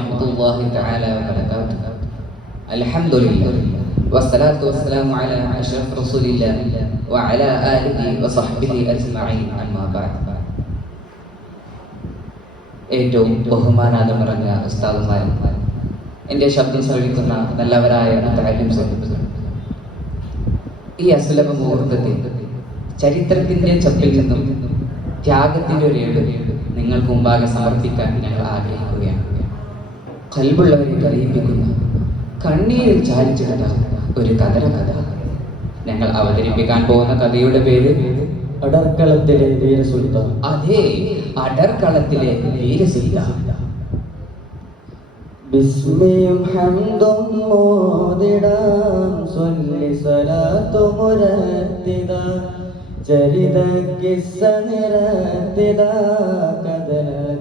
വറഹ്മത്തുള്ളാഹി തആല വബറകാതുഹു. അൽഹംദുലില്ലാഹ് വസ്സലാത്തു വസ്സലാമു അലാ അഷ്റഫി റസൂലില്ലാഹി വഅലാ ആലിഹി വസഹ്ബിഹി അജ്മഈൻ അമ്മാ ബഅദ്. ഏറ്റവും ബഹുമാനാദം നിറഞ്ഞ ഉസ്താദുമാരും എൻ്റെ ശബ്ദം ശ്രവിക്കുന്ന നല്ലവരായ മുതഅല്ലിം സുഹൃത്തുക്കൾ, ഈ അസുലഭ മുഹൂർത്തത്തിൽ ചരിത്രത്തിൻ്റെ ചപ്പിൽ നിന്നും ത്യാഗത്തിൻ്റെ ഒരു ഏട് നിങ്ങൾക്ക് മുമ്പാകെ സമർപ്പിക്കാൻ ഞങ്ങൾ ആഗ്രഹിക്കുകയാണ്. ഖൽബുള്ളവരെ കരയിപ്പിക്കുന്ന, കണ്ണീരിൽ ചാലിച്ചെടുത്ത ഒരു കഥ ഞങ്ങൾ അവതരിപ്പിക്കാൻ പോകുന്ന കഥയുടെ പേര് അടർക്കളത്തിലെ വീരസുൽത്താൻ. അതെ, അടർക്കളത്തിലെ വീരസുൽത്താൻ. ബിസ്മിയും ഹംദും മോദിടാം, സ്വല്ലി സ്വലാത്തു മുരത്തിദ, ചരിത കിസ്സ നിരത്തിദ,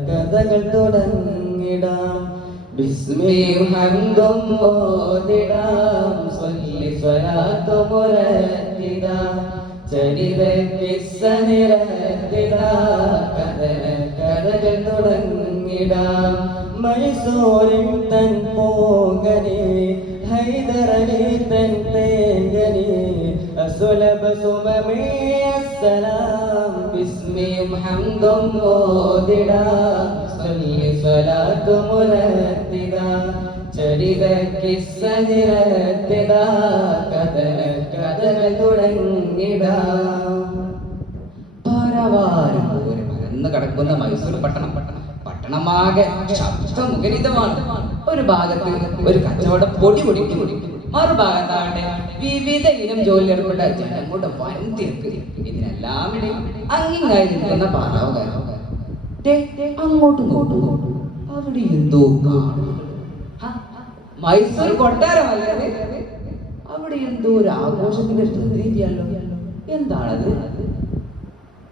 കഥകൾ തുടങ്ങിടാം. ബിസ്മിയും ഹംദും മോദിടാം, സ്വല്ലി സ്വലാത്തു മുരത്തിദ, ചരിത കിസ്സ നിരത്തിദ, കഥകൾ തുടങ്ങിടാം. മൈസൂരിൻ തൻ പൂങ്കനി, ഹൈദരലി തൻ തേങ്കനി, അസുലഭ സുമമേ അസ്സലാം. ബിസ്മിയും ഹംദും മോദിടാം, സ്വല്ലി സ്വലാത്തു മുരത്തിദ, ചരിത കിസ്സ നിരത്തിദ, കഥകൾ തുടങ്ങിടാം. പാരാവാരം പോലെ പരന്ന് കിടക്കുന്ന മൈസൂർ പട്ടണമാകെ ശബ്ദമുഖരിതമാണ്. ഒരു ഭാഗത്ത് ഒരു കച്ചവടം പൊടി മറുഭാഗത്താവട്ടെ വിവിധ ഇനം ജോലി ഏർപ്പെട്ട ജനങ്ങളുടെ വൻ തിരക്ക്. ഇതിനെല്ലാം ഇടയിൽ അങ്ങിങ്ങായി നിൽക്കുന്ന പാറാവുകാരൻ അങ്ങോട്ട് നോക്കൂ, അവിടെ എന്തോ കാണുന്നു. മൈസൂർ കൊട്ടാരമല്ലേ, അവിടെ എന്തോ ഒരു ആഘോഷത്തിന്റെ രീതിയല്ലോ. എന്താണത്?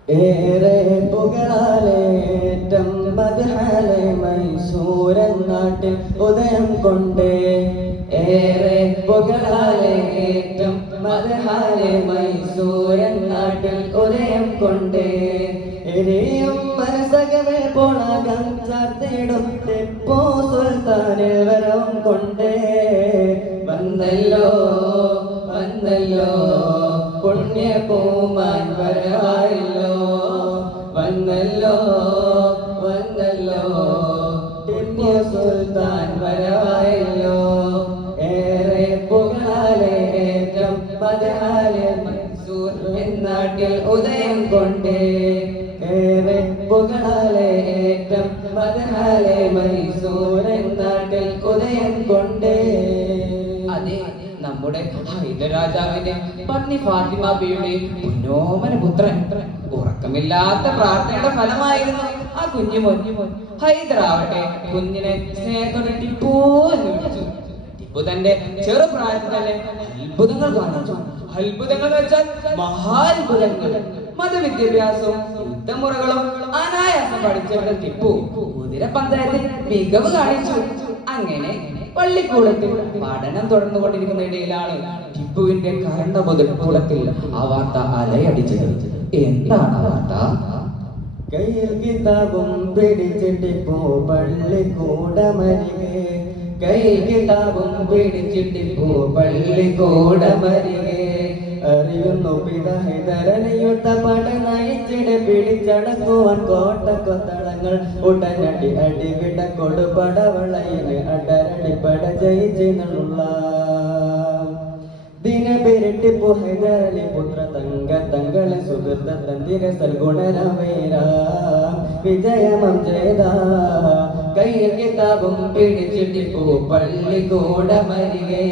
ഏറെ പുകളാലേറ്റം മദ്ഹലെ മൈസൂരൻ നാട്ടിൽ ഉദയം കൊണ്ടേ. ഏറെ പുകളാലേറ്റം മദ്ഹലെ മൈസൂരൻ നാട്ടിൽ ഉദയം കൊണ്ടേ. എരിയും മനസ്സകമേ പോണകം ചാർത്തിടും ടിപ്പു സുൽത്താനിൽ വരവും കൊണ്ടേ. വന്നല്ലോ പുണ്യ പൂമാൻ വരവായല്ലോ, വന്നല്ലോ ടിപ്പു സുൽത്താൻ വരവായല്ലോ. ഏറെ പുകളാലേറ്റം മദ്ഹലെ മൈസൂർ നാട്ടിൽ ഉദയം കൊണ്ടേ. ഏറെ പുകളാലേറ്റം മദ്ഹലെ മൈസൂർ നാട്ടിൽ ഉദയം കൊണ്ടേ. അതെ, നമ്മുടെ ഹൈദരാജാവിന്റെ പത്നി ഫാത്തിമ ബിയുടെ പുന്നോമന പുത്രൻ. ഉറക്കമില്ലാത്ത പ്രാർത്ഥനയുടെ ഫലമായിരുന്നു ആ കുഞ്ഞുമോൻ. ഹൈദരാവട്ടെ കുഞ്ഞിനെ സ്നേഹത്തോടെ ടിപ്പു എന്ന് വിളിച്ചു. ടിപ്പു തന്റെ ചെറുപ്രായത്തിൽ തന്നെ അത്ഭുതങ്ങൾ കാണിച്ചു. അത്ഭുതങ്ങൾ വെച്ചാൽ മഹാത്ഭുതങ്ങൾ. മതവിദ്യാഭ്യാസവും യുദ്ധമുറകളും അനായാസം പഠിച്ചവരുടെ ടിപ്പു കുതിരപ്പന്തയത്തിൽ മികവ് കാണിച്ചു. അങ്ങനെ പള്ളിക്കൂടത്തിൽ പഠനം തുടർന്നുകൊണ്ടിരിക്കുന്ന ഇടയിലാണ് ടിപ്പുവിന്റെ കർണപുടത്തിൽ ആ വാർത്ത അലയടിച്ചത്. എന്താണ് ആ വാർത്ത? കയ്യിൽ കിതാബും പിടിച്ച് ടിപ്പു പള്ളിക്കൂടമരികെ. കയ്യിൽ കിതാബും പിടിച്ച് ടിപ്പു പള്ളിക്കൂടമരികെ. അറിയുന്നു പിത ഹൈദരലി യുദ്ധപട നയിച്ചിടെ പിടിച്ചടക്കുവാൻ കോട്ടക്കൊത്തളങ്ങൾ. ഉടനടി അടിവിട കൊടുപടവളയില് അടരടിപ്പട ജയിച്ചെന്നുള്ള ദിനപെരിട്ടിപ്പു ഹൈദരലി പുത്ര തങ്ങളെ സുഹൃത്ത തന്തിര സൽഗുണരവേര വിജയമം ചെയ്ത. കയ്യിൽ കിതാബും പിടിച്ചിട്ടിപ്പു പള്ളിക്കൂടമരികെ.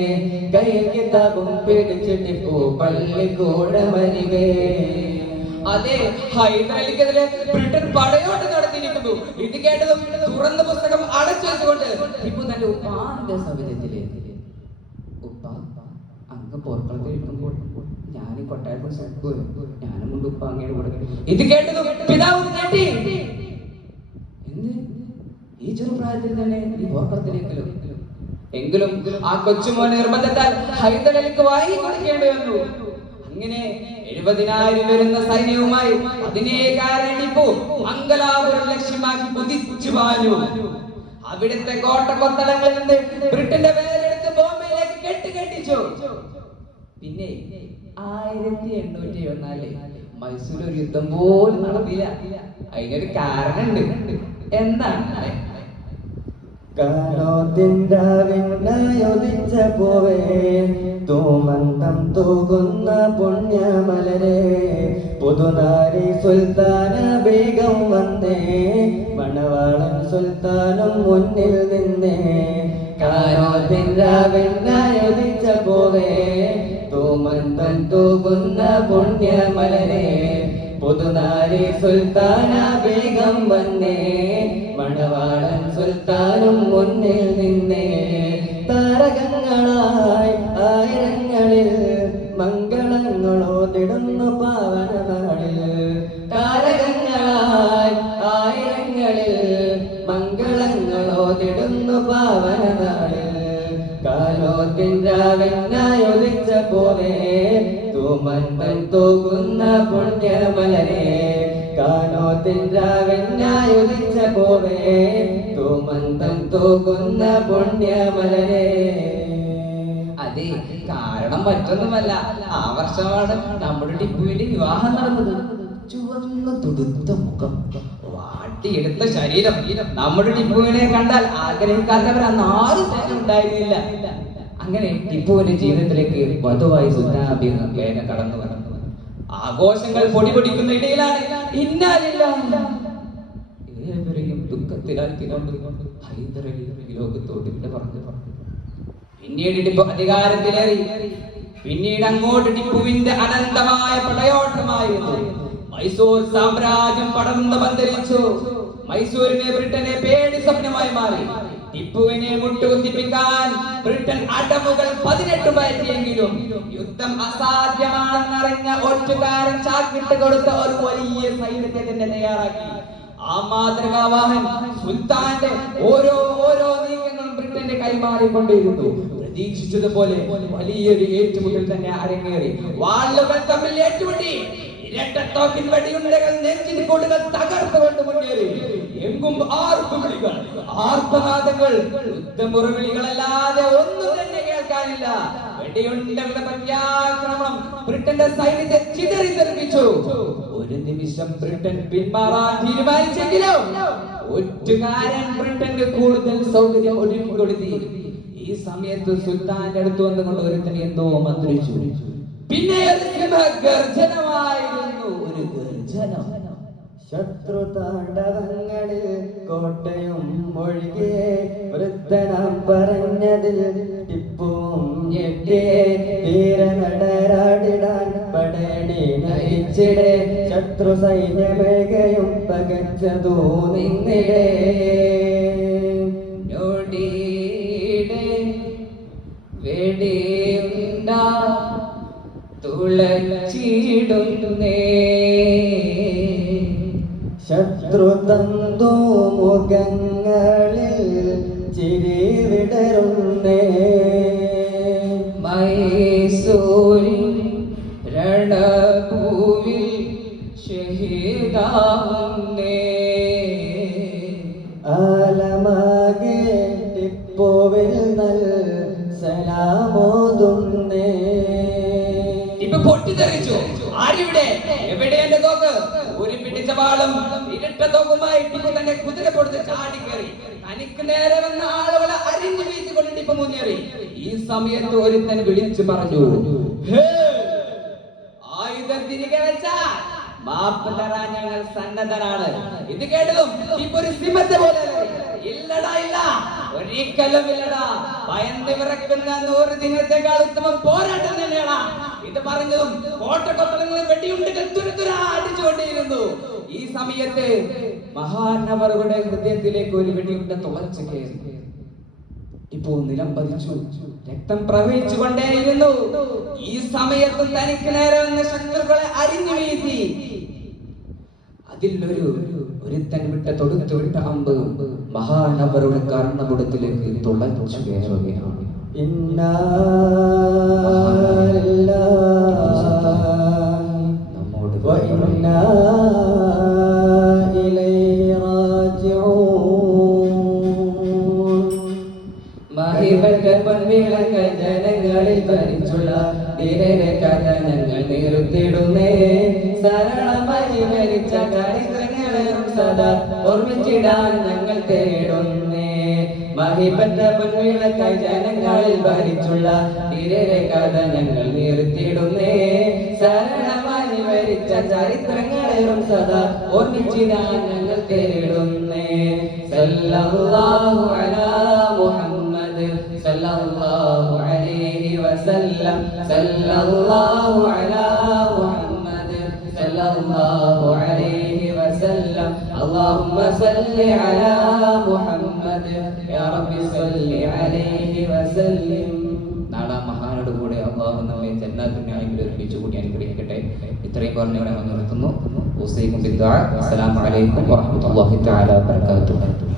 കയ്യിൽ കിതാബും പിടിച്ചിട്ടിപ്പു പള്ളിക്കൂടമരികെ. അതെ, ഹൈദരലിക്കെതിരെ ബ്രിട്ടൻ പടയോട്ടം നടത്തിയിരിക്കുന്നു. ഇത് കേട്ടതും തുറന്ന പുസ്തകം അടച്ചു വെച്ചുകൊണ്ട് ടിപ്പു തന്റെ ഉപ്പാന്റെ സൗകര്യത്തിലേക്ക്. ഉപ്പ അങ്ങ് പോർക്കളത്തിലിരിക്കുമ്പോൾ ഞാൻ കൊട്ടാരത്തിൽ ശ്രദ്ധിക്കുകയോ, ഞാനും കൊണ്ട് ഉപ്പ അങ്ങയുടെ കൂടെ. ഇത് കേട്ടതും പിതാവ് ഞെട്ടി. എന്ത്, ഈ ചെറുപ്രായത്തിൽ തന്നെ ഈ പോർക്കളത്തിലേക്കല്ലോ? എങ്കിലും ആ കൊച്ചുമോൻ നിർബന്ധത്താൽ ഹൈദരലിക്ക് വാങ്ങി കൊടുക്കേണ്ടി വന്നു. അങ്ങനെ 70,000 വരുന്ന സൈന്യവുമായി 17 ടിപ്പു മംഗലാപുരം ലക്ഷ്യമാക്കി കുതിച്ചു പാഞ്ഞു. അവിടുത്തെ കോട്ടക്കൊത്തളങ്ങളിൽ നിന്ന് ബ്രിട്ടന്റെ പേരെടുത്ത് ബോംബെയിലേക്ക് കെട്ടിച്ചു. പിന്നെ 1874 മൈസൂർ ഒരു യുദ്ധം പോലും നടന്നില്ല. അതിനൊരു കാരണമുണ്ട്. എന്താണ്? കാനോത്തിൻ്റെയുദിച്ച പോവേ തൂമന്തം തൂകുന്ന പുണ്യമലരെ പുതുനാരി സുൽത്താന ബേഗം വന്നേ മണവാളൻ സുൽത്താനും മുന്നിൽ നിന്നേ. കാനോത്തിൻ്റെയുദിച്ച പോവേ തൂമന്തം തൂകുന്ന പുണ്യമലരെ പുതുനാരി സുൽത്താന ബേഗം വന്നേ മണവാളൻ സുൽത്താനും മുന്നിൽ നിന്നേ. താരകങ്ങളായി ആയിരങ്ങളിൽ മംഗളങ്ങളോതിടുന്നു പാവനനാളിൽ. താരകങ്ങളായി ആയിരങ്ങളിൽ മംഗളങ്ങളോതിടുന്നു പാവനനാളിൽ. കാനോത്തിൻ്റെയുദിച്ച പോവേ തൂമന്തം തൂകുന്ന പുണ്യമലരെ കാനോത്തിൻ്റെയുദിച്ച പോവേ തൂമന്തം തൂകുന്ന പുണ്യമലരെ. അതെ, കാരണം മറ്റൊന്നുമല്ല, ആ വർഷമാണ് നമ്മുടെ ടിപ്പുവിന്റെ വിവാഹം നടന്നത്. ചുവന്ന തുടുത്ത മുഖം, വാട്ടിയെടുത്ത ശരീരം. നമ്മുടെ ടിപ്പുവിനെ കണ്ടാൽ ആഗ്രഹിക്കാത്തവർ അന്ന് ആരും തന്നെ ഉണ്ടായിരുന്നില്ല. അങ്ങനെ ടിപ്പുവിന്റെ ജീവിതത്തിലേക്ക് വധുവായി സുൽത്താന ബീഗം കടന്നു വന്നു. ആഘോഷങ്ങൾ പൊടിപൊടിക്കുന്ന ഇടയിലാണ് ഏവരെയും ദുഃഖത്തിലാക്കിക്കൊണ്ട് ഹൈദർ അലി ലോകത്തോട് ഇവിടെ പറഞ്ഞു. പിന്നീട് ടിപ്പു അധികാരത്തിലേറി. പിന്നീട് അങ്ങോട്ട് ടിപ്പുവിന്റെ അനന്തമായ പടയോട്ടമായിരുന്നു. മൈസൂർ സാമ്രാജ്യം പടർന്ന് പന്തലിച്ചു. മൈസൂരിനെ ബ്രിട്ടനെ പേടി സ്വപ്നമായി മാറി. ടിപ്പുവിനെ മുട്ടുകുത്തിപ്പിക്കാൻ ബ്രിട്ടൻ അടവുകൾ 18 പയറ്റിയെങ്കിലും യുദ്ധം അസാധ്യമാണെന്നറിഞ്ഞ ഒറ്റുകാരൻ ചാക്കിട്ട് കൊടുത്ത ഒരു വലിയ സൈന്യത്തെ തന്നെ തയ്യാറാക്കി. ആ മാതൃകാവാഹൻ സുൽത്താന്റെ ഓരോ നീക്കങ്ങളും ബ്രിട്ടന്റെ കൈമാറിക്കൊണ്ടിരുന്നു. പ്രതീക്ഷിച്ചതുപോലെ വലിയൊരു ഏറ്റുമുട്ടൽ തന്നെ അരങ്ങേറി. വാളുകൾ തമ്മിൽ ഏറ്റുമുട്ടി. ഇരട്ടത്തോക്കിൻ വെടിയുണ്ടകൾ നെഞ്ചിൻ കൊടുകൾ തകർത്തുകൊണ്ട് മുന്നേറി. എങ്കും ആർപ്പുവിളികൾ, ആർപ്പനാദങ്ങൾ, യുദ്ധമുറവിളികളല്ലാതെ ഒന്നും തന്നെ കേൾക്കാനില്ല. വെടിയുണ്ടകളുടെ പ്രത്യാക്രമണം ബ്രിട്ടന്റെ സൈന്യത്തെ ചിതറിത്തെറിപ്പിച്ചു. ഒരു നിമിഷം ബ്രിട്ടൻ പിന്മാറാൻ തീരുമാനിച്ചെങ്കിലും ഒറ്റുകാരൻ ബ്രിട്ടന് കൂടുതൽ സൗകര്യം ഒരുക്കിക്കൊടുത്തി. ഈ സമയത്ത് സുൽത്താന്റെ അടുത്ത് വന്നുകൊണ്ട് ഒരുത്തൻ എന്തോ മന്ത്രിച്ചു. പിന്നെ ഗർജനമായിരുന്നു, ഒരു ഗർജനം. ശത്രു താണ്ഡവങ്ങളിൽ കോട്ടയും ഒഴുകിയേ വൃദ്ധനാം പറഞ്ഞതിൽ ടിപ്പുവും ഞെട്ടിയേ. വീരനടരാടിടാൻ പടയണി നയിച്ചിടെ ശത്രു സൈന്യമേകയും പകച്ചതൂ നിന്നിടേ. വെടിയുണ്ട തുളച്ചിടുന്നേ. ശത്രു തന്തോ മുഖങ്ങളിൽ ചിരി വിടരുന്നേ. മൈസൂരിൻ രണഭൂവിൽ ഷഹീദാവുന്നേ. ആലമാകെ ടിപ്പുവിൽ നൽ സലാമോതുന്നേ. ഇപ്പൊ പൊട്ടിത്തെറിച്ചു. ആരിവിടെ? എവിടെ എന്റെ തോക്ക്? ഒരു പിടിച്ച വാളും ഇരട്ട തോക്കുമായി ടിപ്പു തന്നെ കുതിര കൊടുത്ത് ചാടി കയറി. തനിക്ക് നേരെ വന്ന ആളുകളെ അരിഞ്ഞു വീഴ്ചകൊണ്ട് ടിപ്പു മുന്നേറി. ഈ സമയത്ത് ഒരുത്തൻ വിളിച്ചു പറഞ്ഞു, ആയുധം തിരികെ വെച്ചാൽ മാപ്പ് തരാൻ ഞങ്ങൾ സന്നദ്ധരാണ്. ഇത് കേട്ടതും ടിപ്പു ഒരു സിംഹത്തെ പോലെ ഇല്ലടാ, ഇല്ല, ഒരിക്കലും ഇല്ലടാ. ഭയന്ന് വിറക്കുന്ന 100 ദിനത്തെക്കാൾ ഉത്തമം പോരാട്ടം തന്നെയാണ്. ഇത് പറഞ്ഞതും കോട്ടക്കൊത്തളങ്ങളിൽ വെടിയുണ്ടകൾ തുരുതുരാ അടിച്ചുകൊണ്ടേയിരുന്നു. ഈ സമയത്ത് മഹാനവറുടെ ഹൃദയത്തിലേക്ക് ഒരു വെടിയുണ്ട തുളച്ചു കയറി. ഇപ്പോൾ നിലം പതിച്ചു, രക്തം പ്രവഹിച്ചു കൊണ്ടേയിരുന്നു. ഈ സമയത്ത് തനിക്ക് നേരെ വന്ന ശത്രുക്കളെ അരിഞ്ഞു വീഴ്ത്തി. അതിൽ ഒരുത്തൻ വിട്ട തൊടുത്തു വിട്ട അമ്പ് മഹാനവറുടെ കർണപുടത്തിലേക്ക് തുളച്ചു കയറുകയാണ്. നമ്മോട് മഹിമറ്റ പൊൻവിളക്ക ജനങ്ങളിൽ ഭരിച്ചുള്ള ധീരരെ കഥ ഞങ്ങൾ നിർത്തിടുന്നേ സരളമായി മരിച്ച ചരിത്രങ്ങളും സദാ ഓർമ്മിച്ചിടാൻ ഞങ്ങൾ തേടുന്നേ മഹിമറ്റ പൊൻവിളക്ക ജനങ്ങളിൽ ഭരിച്ചുള്ള ധീരരെ കഥ ഞങ്ങൾ നിർത്തിടുന്നേ സരളമായി മരിച്ച ചരിത്രങ്ങളും സദാ ഓർമ്മിച്ചിടാൻ ഞങ്ങൾ തേടുന്നേ സല്ലല്ലാഹു അലാ മുഹമ്മദ് സല്ലല്ലാഹു അലൈഹി വസല്ലം സല്ലല്ലാഹു അലാ മുഹമ്മദ് സല്ലല്ലാഹു അലൈഹി വസല്ലം അല്ലാഹുമ്മ സല്ലി അലാ മുഹമ്മദ് യാ റബ്ബി സല്ലി അലൈഹി വസല്ലം. നാളെ മഹാനോട് കൂടെ അള്ളാഹു നമ്മെ ജന്നാത്തുൽ നഈമിൽ ഒരുമിച്ച് കൂടി അനുഗ്രഹിക്കട്ടെ. ഇത്രയും പറഞ്ഞവിടെ നിർത്തുന്നു. അസ്സലാമു അലൈക്കും വറഹ്മത്തുള്ളാഹി തആല വബറകാതുഹു.